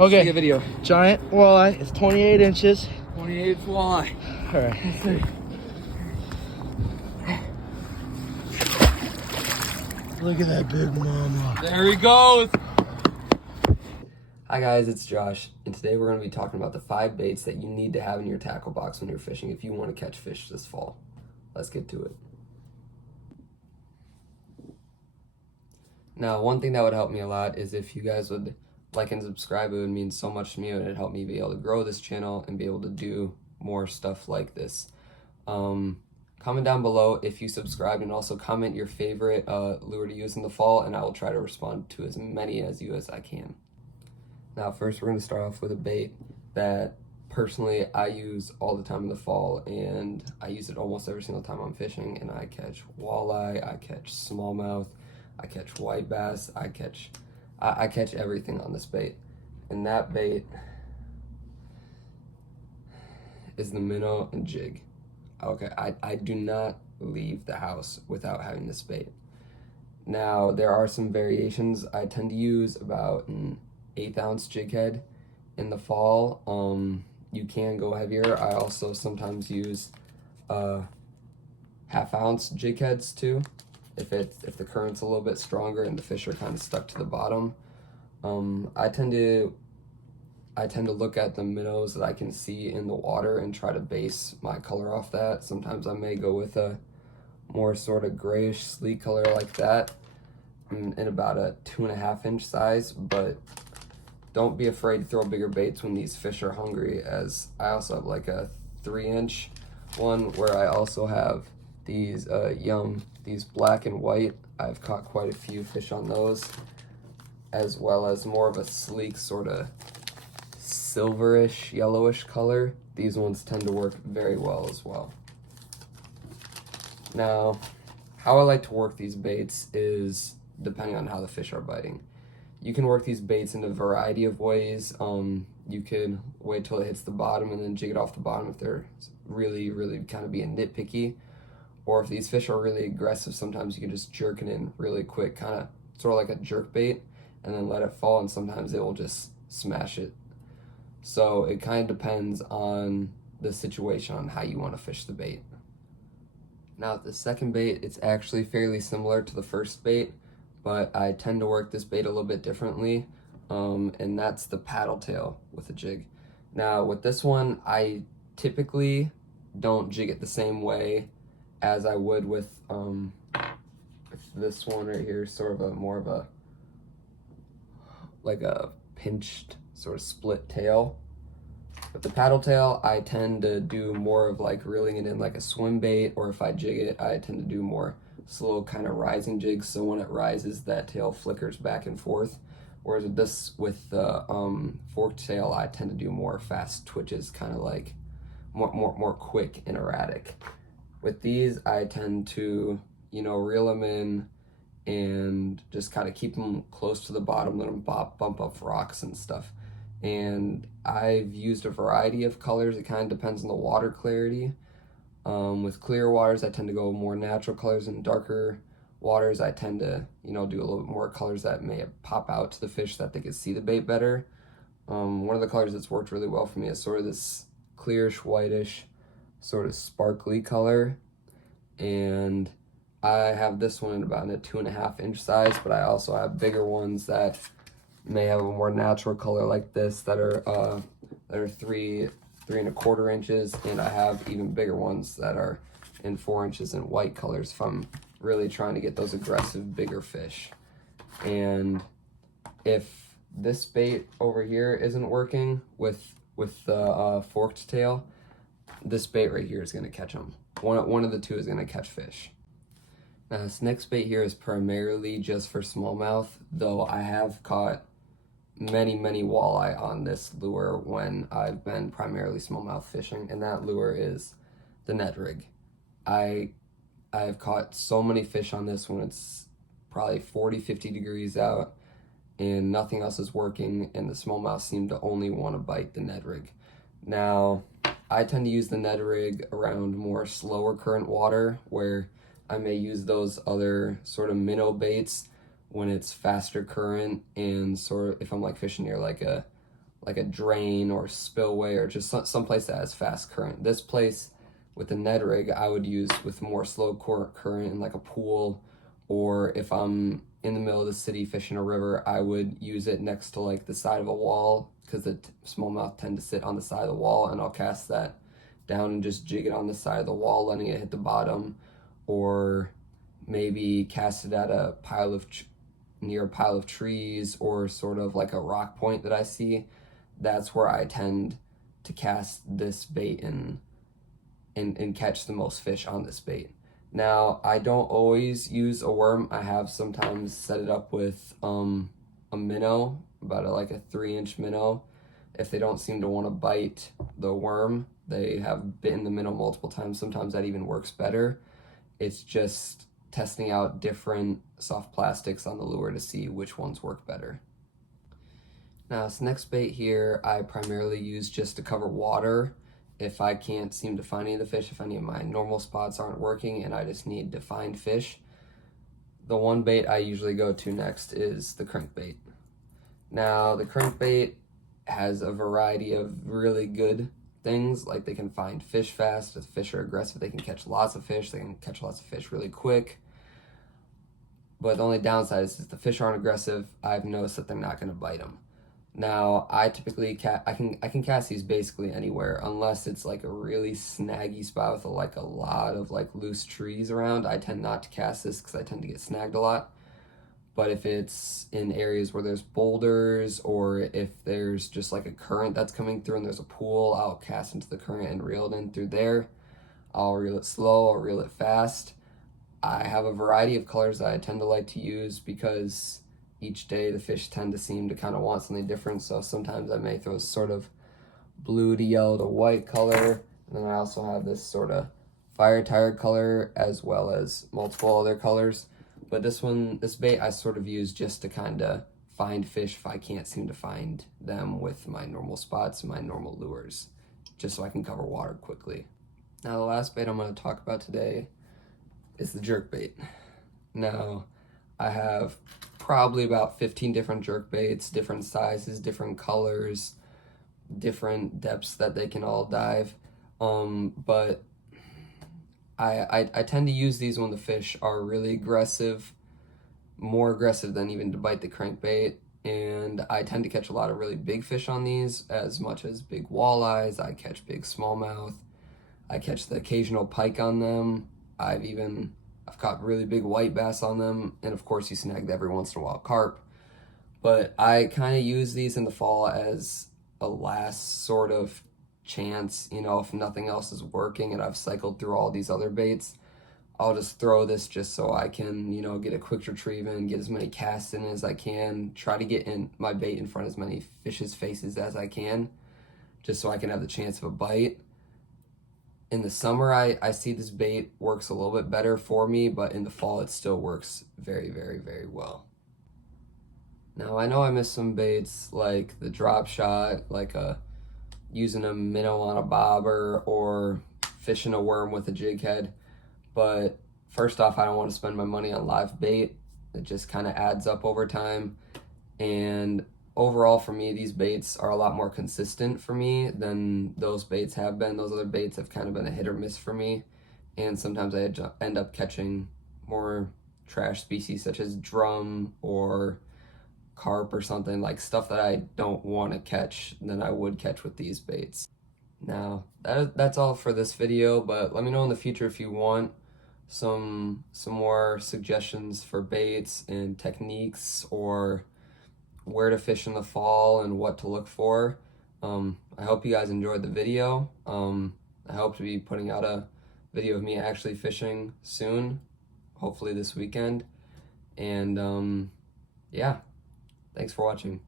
Okay. Take a video. Giant walleye is 28 inches. 28 walleye. All right. Look at that big mama. There he goes. Hi guys, it's Josh, and today we're going to be talking about the 5 baits that you need to have in your tackle box when you're fishing if you want to catch fish this fall. Let's get to it. Now, one thing that would help me a lot is if you guys would like and subscribe. It would mean so much to me, and it'd help me be able to grow this channel and be able to do more stuff like this. Comment down below if you subscribed, and also comment your favorite lure to use in the fall, and I will try to respond to as many as you as I can. Now, first we're going to start off with a bait that personally I use all the time in the fall, and I use it almost every single time I'm fishing, and I catch walleye, I catch smallmouth, I catch white bass, I catch everything on this bait. And that bait is the minnow and jig. Okay, I do not leave the house without having this bait. Now, there are some variations. I tend to use about an 1/8 ounce jig head in the fall. You can go heavier. I also sometimes use 1/2 ounce jig heads too, if the current's a little bit stronger and the fish are kind of stuck to the bottom. I tend to look at the minnows that I can see in the water and try to base my color off that. Sometimes I may go with a more sort of grayish sleek color like that in about a 2.5 inch size, but don't be afraid to throw bigger baits when these fish are hungry, as I also have like a 3-inch one where I also have these these black and white. I've caught quite a few fish on those, as well as more of a sleek sort of silverish, yellowish color. These ones tend to work very well as well. Now, how I like to work these baits is depending on how the fish are biting. You can work these baits in a variety of ways. You could wait till it hits the bottom and then jig it off the bottom if they're really, really kind of being nitpicky. Or if these fish are really aggressive, sometimes you can just jerk it in really quick, kind of sort of like a jerk bait, and then let it fall, and sometimes it will just smash it. So it kind of depends on the situation, on how you want to fish the bait. Now, the second bait, it's actually fairly similar to the first bait, but I tend to work this bait a little bit differently, and that's the paddle tail with a jig. Now, with this one, I typically don't jig it the same way as I would with this one right here, sort of more of a like a pinched sort of split tail. With the paddle tail, I tend to do more of like reeling it in like a swim bait, or if I jig it, I tend to do more slow kind of rising jigs, so when it rises, that tail flickers back and forth. Whereas with the forked tail, I tend to do more fast twitches, kind of like more quick and erratic. With these, I tend to, reel them in and just kind of keep them close to the bottom, let them bump up rocks and stuff. And I've used a variety of colors. It kind of depends on the water clarity. With clear waters, I tend to go more natural colors, and darker waters, I tend to, do a little bit more colors that may pop out to the fish so that they can see the bait better. One of the colors that's worked really well for me is sort of this clearish, whitish, sort of sparkly color. And I have this one in about a 2.5 inch size, but I also have bigger ones that may have a more natural color like this that are 3.25 inches, and I have even bigger ones that are in 4 inches in white colors if I'm really trying to get those aggressive bigger fish. And if this bait over here isn't working with the forked tail, this bait right here is going to catch them. One of the two is going to catch fish. Now, this next bait here is primarily just for smallmouth, though I have caught many walleye on this lure when I've been primarily smallmouth fishing, and that lure is the Ned Rig. I've caught so many fish on this when it's probably 40-50 degrees out and nothing else is working, and the smallmouth seem to only want to bite the Ned Rig. Now, I tend to use the Ned Rig around more slower current water, where I may use those other sort of minnow baits when it's faster current, and sort of if I'm like fishing near like a like a drain or spillway or just some place that has fast current. This place with the Ned rig I would use with more slow current in like a pool, or if I'm in the middle of the city fishing a river, I would use it next to like the side of a wall, because the smallmouth tend to sit on the side of the wall, and I'll cast that down and just jig it on the side of the wall, letting it hit the bottom, or maybe cast it at a pile of near a pile of trees or sort of like a rock point that I see. That's where I tend to cast this bait and catch the most fish on this bait. Now, I don't always use a worm. I have sometimes set it up with a minnow, about like a 3-inch minnow. If they don't seem to want to bite the worm, they have bitten the minnow multiple times. Sometimes that even works better. It's just testing out different soft plastics on the lure to see which ones work better. Now, this next bait here, I primarily use just to cover water. If I can't seem to find any of the fish, if any of my normal spots aren't working and I just need to find fish, the one bait I usually go to next is the crankbait. Now, the crankbait has a variety of really good things, like they can find fish fast. If fish are aggressive, they can catch lots of fish. They can catch lots of fish really quick. But the only downside is if the fish aren't aggressive, I've noticed that they're not going to bite them. Now, I typically I can cast these basically anywhere, unless it's like a really snaggy spot with like a lot of like loose trees around. I tend not to cast this because I tend to get snagged a lot. But if it's in areas where there's boulders, or if there's just like a current that's coming through and there's a pool, I'll cast into the current and reel it in through there. I'll reel it slow, I'll reel it fast. I have a variety of colors that I tend to like to use because each day the fish tend to seem to kind of want something different. So sometimes I may throw sort of blue to yellow to white color. And then I also have this sort of fire tire color as well as multiple other colors. But this bait I sort of use just to kind of find fish if I can't seem to find them with my normal spots and my normal lures, just so I can cover water quickly. Now, the last bait I'm going to talk about today is the jerk bait. Now, I have probably about 15 different jerk baits, different sizes, different colors, different depths that they can all dive. But I tend to use these when the fish are really aggressive, more aggressive than even to bite the crankbait. And I tend to catch a lot of really big fish on these, as much as big walleyes. I catch big smallmouth. I catch the occasional pike on them. I've caught really big white bass on them. And of course, you snagged every once in a while carp. But I kind of use these in the fall as a last sort of chance, if nothing else is working and I've cycled through all these other baits, I'll just throw this just so I can, get a quick retrieve in, get as many casts in as I can, try to get in my bait in front of as many fish's faces as I can, just so I can have the chance of a bite. In the summer, I see this bait works a little bit better for me, but in the fall, it still works very, very, very well. Now, I know I missed some baits like the drop shot, like using a minnow on a bobber or fishing a worm with a jig head. But first off, I don't want to spend my money on live bait. It just kind of adds up over time. And overall, for me, these baits are a lot more consistent for me than those baits have been. Those other baits have kind of been a hit or miss for me. And sometimes I end up catching more trash species such as drum or carp or something, like stuff that I don't want to catch than I would catch with these baits. Now, that's all for this video, but let me know in the future if you want some more suggestions for baits and techniques, or where to fish in the fall and what to look for. I hope you guys enjoyed the video. I hope to be putting out a video of me actually fishing soon, hopefully this weekend. And yeah, thanks for watching.